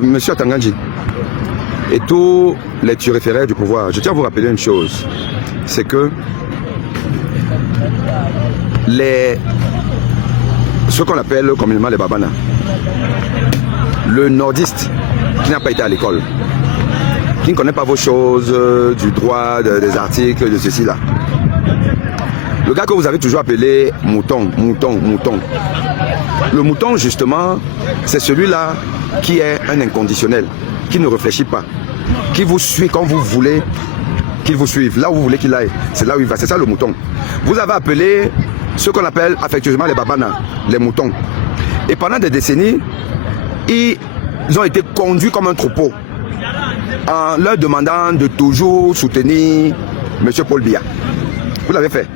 Monsieur Atangandji, et tous les turiféraires du pouvoir, je tiens à vous rappeler une chose, c'est que ce qu'on appelle communément les babana, le nordiste qui n'a pas été à l'école, qui ne connaît pas vos choses, du droit, des articles, de ceci là, le gars que vous avez toujours appelé mouton, le mouton justement, c'est celui-là qui est un inconditionnel, qui ne réfléchit pas, qui vous suit quand vous voulez qu'il vous suive, là où vous voulez qu'il aille, c'est là où il va, c'est ça le mouton. Vous avez appelé ce qu'on appelle affectueusement les babana, les moutons. Et pendant des décennies, ils ont été conduits comme un troupeau en leur demandant de toujours soutenir M. Paul Biya. Vous l'avez fait.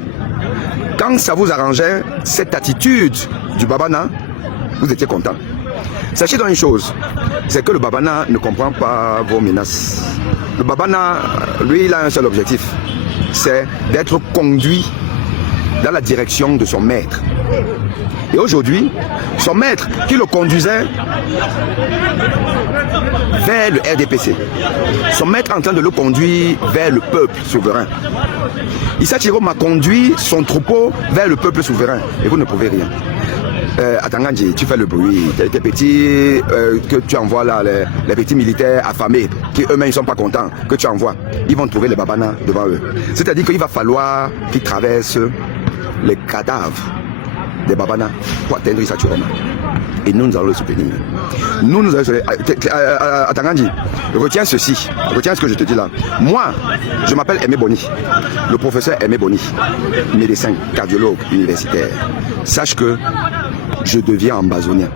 Quand ça vous arrangeait, cette attitude du babana, vous étiez content. Sachez donc une chose, c'est que le babana ne comprend pas vos menaces. Le babana, lui, il a un seul objectif, c'est d'être conduit dans la direction de son maître. Et aujourd'hui, son maître qui le conduisait vers le RDPC, son maître est en train de le conduire vers le peuple souverain. Issa Chiro m'a conduit son troupeau vers le peuple souverain et vous ne pouvez rien. Atangandji, tu fais le bruit, tes petits que tu envoies là, les petits militaires affamés, qui eux-mêmes ne sont pas contents, que tu envoies, ils vont trouver les babanas devant eux. C'est-à-dire qu'il va falloir qu'ils traversent les cadavres des babanas pour atteindre Issa Chiroma. Et nous allons le soutenir. Nous allons le soutenir. Atangandji, retiens ceci, retiens ce que je te dis là. Moi, je m'appelle Aimé Boni, le professeur Aimé Boni, médecin, cardiologue, universitaire. Sache que je deviens ambazonien.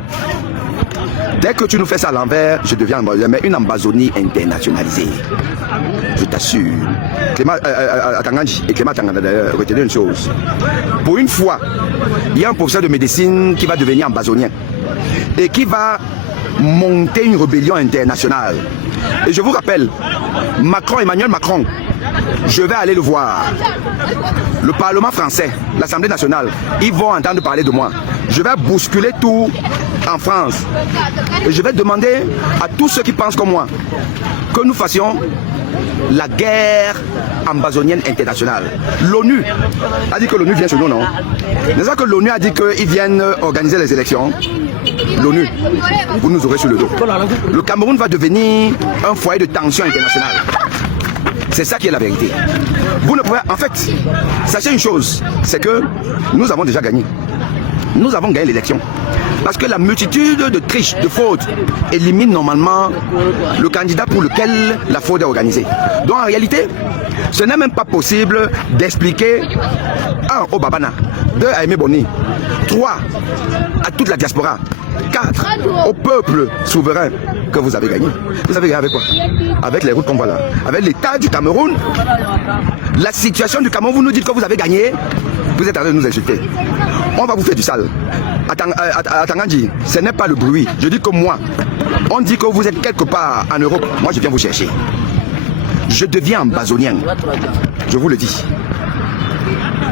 Dès que tu nous fais ça à l'envers, je deviens ambazonien, mais une ambazonie internationalisée. Je t'assure. Clément Atangandji et Clément Atanganda d'ailleurs, retenez une chose. Pour une fois, il y a un professeur de médecine qui va devenir ambazonien et qui va monter une rébellion internationale. Et je vous rappelle, Emmanuel Macron, je vais aller le voir. Le Parlement français, l'Assemblée nationale, ils vont entendre parler de moi. Je vais bousculer tout en France. Et je vais demander à tous ceux qui pensent comme moi que nous fassions la guerre ambazonienne internationale. L'ONU a dit que l'ONU vient chez nous, non? C'est ça que l'ONU a dit qu'ils viennent organiser les élections. L'ONU, vous nous aurez sur le dos. Le Cameroun va devenir un foyer de tension internationale. C'est ça qui est la vérité. Vous ne pouvez... En fait, sachez une chose, c'est que nous avons déjà gagné. Nous avons gagné l'élection. Parce que la multitude de triches, de fautes, élimine normalement le candidat pour lequel la faute est organisée. Donc en réalité, ce n'est même pas possible d'expliquer 1 au Babana, 2 à Aimé Boni, 3 à toute la diaspora, 4 au peuple souverain que vous avez gagné. Vous avez gagné avec quoi? Avec les routes qu'on voit là. Avec l'état du Cameroun. La situation du Cameroun, vous nous dites que vous avez gagné. Vous êtes en train de nous insulter. On va vous faire du sale. Atangandji, ce n'est pas le bruit. Je dis que moi, on dit que vous êtes quelque part en Europe. Moi, je viens vous chercher. Je deviens ambazonien. Je vous le dis.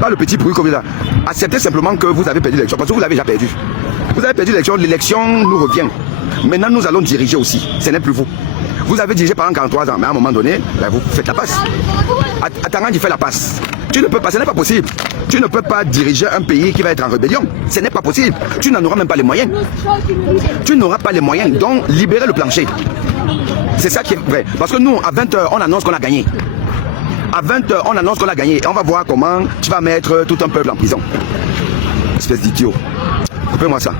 Pas le petit bruit comme ça. Acceptez simplement que vous avez perdu l'élection. Parce que vous l'avez déjà perdu. Vous avez perdu l'élection. L'élection nous revient. Maintenant, nous allons diriger aussi. Ce n'est plus vous. Vous avez dirigé pendant 43 ans. Mais à un moment donné, ben, vous faites la passe. Atangandji fait la passe. Tu ne peux pas, ce n'est pas possible. Tu ne peux pas diriger un pays qui va être en rébellion. Ce n'est pas possible. Tu n'en auras même pas les moyens. Tu n'auras pas les moyens. Donc, libérez le plancher. C'est ça qui est vrai. Parce que nous, à 20h, on annonce qu'on a gagné. À 20h, on annonce qu'on a gagné. Et on va voir comment tu vas mettre tout un peuple en prison. Espèce d'idiot. Coupez-moi ça.